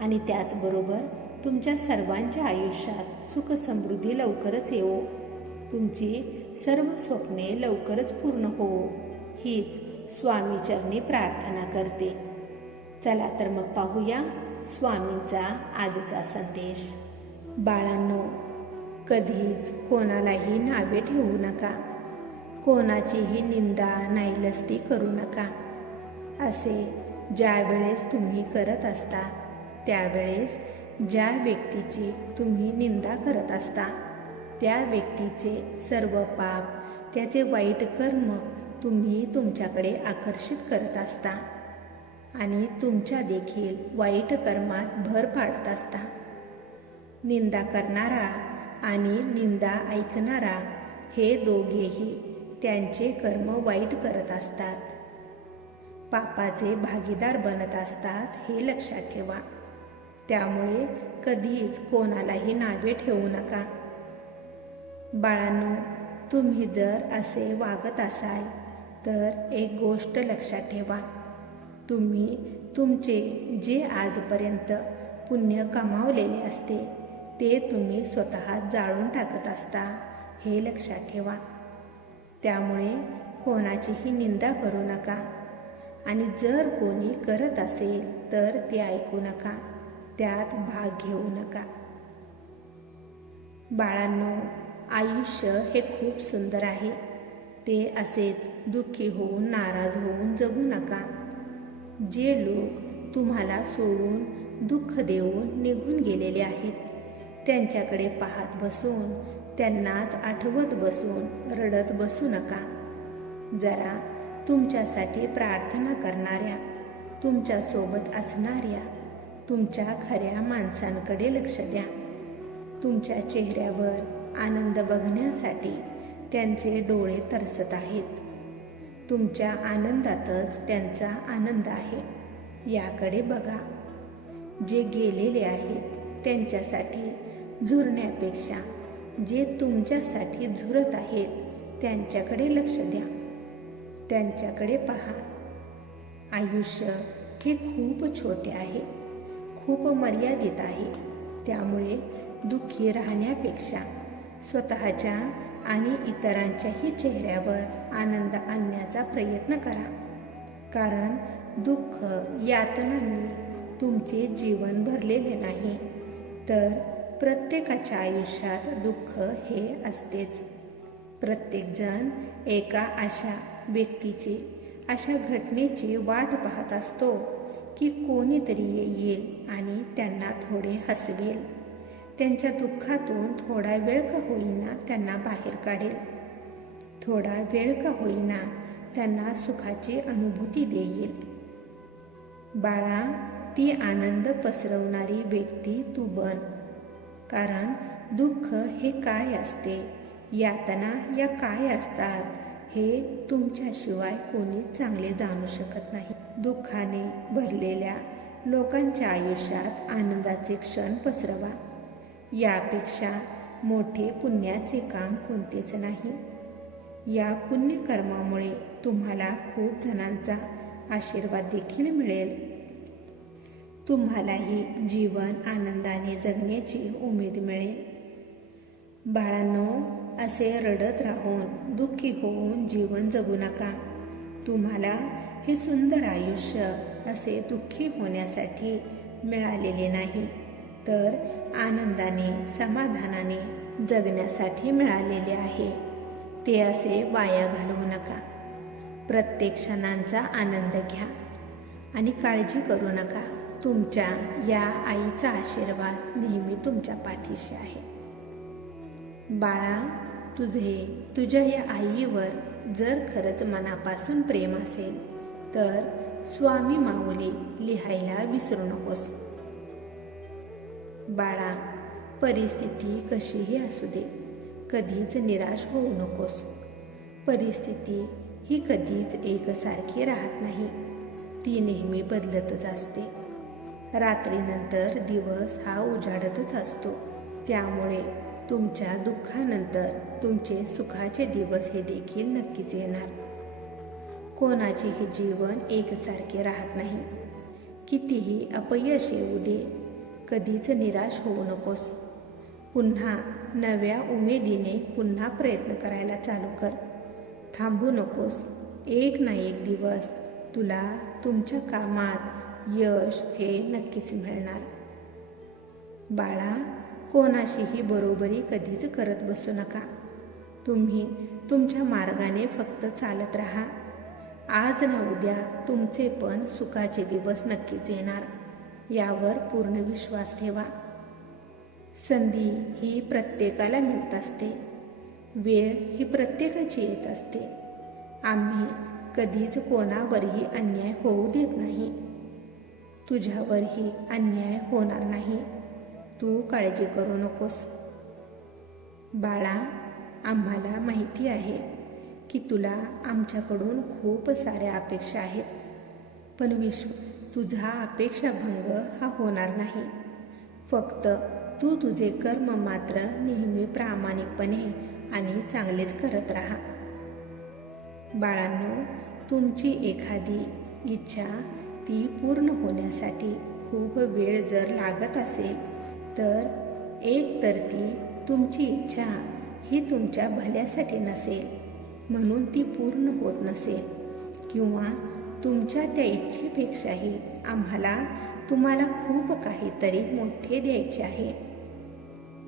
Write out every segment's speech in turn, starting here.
आणि त्याचबरोबर तुमच्या सर्वांच्या आयुष्यात सुख समृद्धी लवकरच येवो. तुमची सर्व स्वप्ने लवकरच पूर्ण होवो. हीच स्वामीचरणी प्रार्थना करते. चला तर मग पाहूया स्वामींचा आजचा संदेश. बाळांनो कधीच कोणालाही नावे ठेवू नका. कोणाचीही निंदा नाईलस्ती करू नका. असे ज्या वेळेस तुम्ही करत असता त्यावेळेस ज्या व्यक्तीची तुम्ही निंदा करत असता त्या व्यक्तीचे सर्व पाप त्याचे वाईट कर्म तुम्ही तुमच्याकडे आकर्षित करत असता आणि तुमच्या देखील वाईट कर्मात भर पाडत असता. निंदा करणारा आणि निंदा ऐकणारा हे दोघेही त्यांचे कर्म वाईट करत असतात. पापाचे भागीदार बनत असतात हे लक्षात ठेवा. त्यामुळे कधीच कोणालाही नावे ठेवू नका. बाळांनो तुम्ही जर असे वागत असाल तर एक गोष्ट लक्षात ठेवा. तुम्ही तुमचे जे आजपर्यंत पुण्य कमावलेले असते ते तुम्ही स्वतः जाळून टाकत असता हे लक्षात ठेवा. त्यामुळे कोणाचीही निंदा करू नका. आणि जर कोणी करत असेल तर ते ऐकू नका. त्यात भाग घेऊ नका. बाळांनो आयुष्य हे खूप सुंदर आहे. ते असेच दुःखी होऊन नाराज होऊन जगू नका. जे लोक तुम्हाला सोडून दुःख देऊन निघून गेलेले आहेत त्यांच्याकडे पाहत बसून त्यांनाच आठवत बसून रडत बसू नका. जरा तुमच्यासाठी प्रार्थना करणाऱ्या तुमच्यासोबत असणाऱ्या तुमच्या खऱ्या माणसांकडे लक्ष द्या. तुमच्या चेहऱ्यावर आनंद बघण्यासाठी त्यांचे डोळे तरसत आहेत. तुमच्या आनंदातच त्यांचा आनंद आहे. याकडे बघा. जे गेलेले आहेत त्यांच्यासाठी झुरण्यापेक्षा जे तुमच्यासाठी झुरत आहेत त्यांच्याकडे लक्ष द्या. त्यांच्याकडे पहा. आयुष्य हे खूप छोटे आहे. खूप मर्यादित आहे. त्यामुळे दुःखी राहण्यापेक्षा स्वतःच्या आणि इतरांच्याही चेहऱ्यावर आनंद आणण्याचा प्रयत्न करा. कारण दुःख यातनांनी तुमचे जीवन भरलेले नाही. तर प्रत्येकाच्या आयुष्यात दुःख हे असतेच. प्रत्येकजण एका अशा व्यक्तीची अशा घटनेची वाट पाहत असतो. की कोणीतरी येईल आणि त्यांना थोडे हसवेल. त्यांच्या दुःखातून थोडा वेळ का होईना त्यांना बाहेर काढेल. थोडा वेळ का होईना त्यांना सुखाची अनुभूती देईल. बाळा ती आनंद पसरवणारी व्यक्ती तू बन. कारण दुःख हे काय असते? यातना या काय असतात? हे तुमच्याशिवाय कोणी चांगले जाणू शकत नाही. दुःखाने भरलेल्या लोकांच्या आयुष्यात आनंदाचे क्षण पसरवा. यापेक्षा मोठे पुण्याचे काम कोणतेच नाही. या पुण्यकर्मामुळे तुम्हाला खूप जणांचा आशीर्वाद देखील मिळेल. तुम्हालाही जीवन आनंदाने जगण्याची उमेद मिळेल. बाळांनो असे रडत राहून दुःखी होऊन जीवन जगू नका. तुम्हाला हे सुंदर आयुष्य असे दुःखी होण्यासाठी मिळालेले नाही. तर आनंदाने समाधानाने जगण्यासाठी मिळालेले आहे. ते असे वाया घालवू नका. प्रत्येक क्षणांचा आनंद घ्या आणि काळजी करू नका. तुमच्या या आईचा आशीर्वाद नेहमी तुमच्या पाठीशी आहे. बाळा तुझे तुझ्या या आईवर जर खरंच मनापासून प्रेम असेल तर स्वामी माऊली लिहायला विसरू नकोस. बाळा परिस्थिती कशीही असू दे कधीच निराश होऊ नकोस. परिस्थिती ही कधीच एकसारखी राहत नाही ती नेहमी बदलतच असते. रात्रीनंतर दिवस हा उजाडतच असतो त्यामुळे तुमच्या दुःखानंतर तुमचे सुखाचे दिवस हे देखील नक्कीच येणार. कोणाचेही जीवन एकसारखे राहत नाही. कितीही अपयश येऊ दे कधीच निराश होऊ नकोस. पुन्हा नव्या उमेदीने पुन्हा प्रयत्न करायला चालू कर. थांबू नकोस. एक ना एक दिवस तुला तुमच्या कामात यश हे नक्कीच मिळणार. बाळा कोणाशीही बरोबरी कधीच करत बसू नका. तुम्ही तुमच्या मार्गाने फक्त चालत राहा. आज ना उद्या तुमचे पण सुखाचे दिवस नक्कीच येणार. यावर पूर्ण विश्वास ठेवा. संधी ही प्रत्येकाला मिळत असते. वेळ ही प्रत्येकाची येत असते. आम्ही कधीच कोणावरही अन्याय होऊ देत नाही. तुझ्यावरही अन्याय होणार नाही. तू काळजी करू नकोस. बाळा आम्हाला माहिती आहे की तुला आमच्याकडून खूप साऱ्या अपेक्षा आहेत. पण विश्व तुझा अपेक्षाभंग हा होणार नाही. फक्त तू तुझे कर्म मात्र नेहमी प्रामाणिकपणे आणि चांगलेच करत राहा. बाळांनो तुमची एखादी इच्छा ती पूर्ण होण्यासाठी खूप वेळ जर लागत असेल तर एक तर ती तुमची इच्छा ही तुमच्या भल्यासाठी नसेल. म्हणून ती पूर्ण होत नसेल. किंवा तुमच्या त्या इच्छेपेक्षाही आम्हाला तुम्हाला खूप काहीतरी मोठे द्यायचे आहे.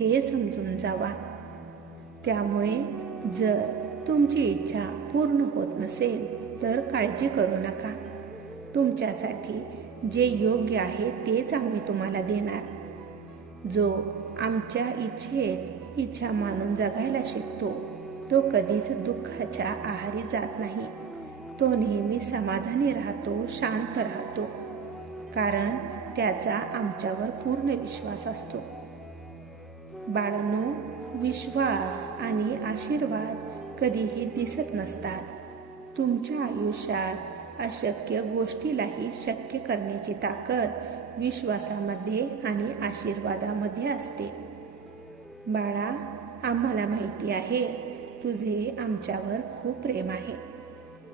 हे समजून जावा. त्यामुळे जर तुमची इच्छा पूर्ण होत नसेल तर काळजी करू नका. तुमच्यासाठी जे योग्य आहे तेच आम्ही तुम्हाला देणार. जो आमच्या इच्छेत इच्छा मानून जगायला शिकतो तो कधीच दुःखाच्या आहारी जात नाही. तो नेहमी समाधानी राहतो शांत राहतो कारण त्याचा आमच्यावर पूर्ण विश्वास असतो. बाळांनो विश्वास आणि आशीर्वाद कधीही दिसत नसतात. तुमच्या आयुष्यात अशक्य गोष्टीलाही शक्य करण्याची ताकद विश्वासामध्ये आणि आशीर्वादामध्ये असते. बाळा आम्हाला माहिती आहे तुझे आमच्यावर खूप प्रेम आहे.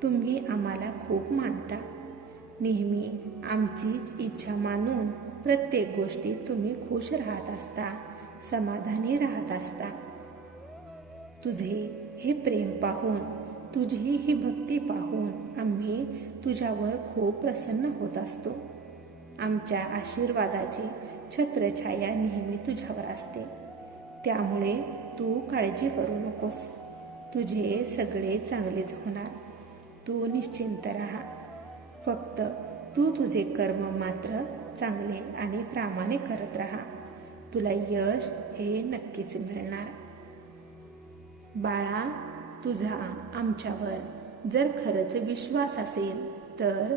तुम्ही आम्हाला खूप मानता. नेहमी आमची इच्छा मानून प्रत्येक गोष्टीत तुम्ही खुश राहत असता समाधानी राहत असता. तुझे हे प्रेम पाहून तुझी ही भक्ती पाहून आम्ही तुझ्यावर खूप प्रसन्न होत असतो. आमच्या आशीर्वादाची छत्रछाया नेहमी तुझ्यावर असते. त्यामुळे तू काळजी करू नकोस. तुझे सगळे चांगलेच होणार. तू निश्चिंत राहा. फक्त तू तुझे कर्म मात्र चांगले आणि प्रामाणिक करत राहा. तुला यश हे नक्कीच मिळणार. बाळा तुझा आमच्यावर जर खरंच विश्वास असेल तर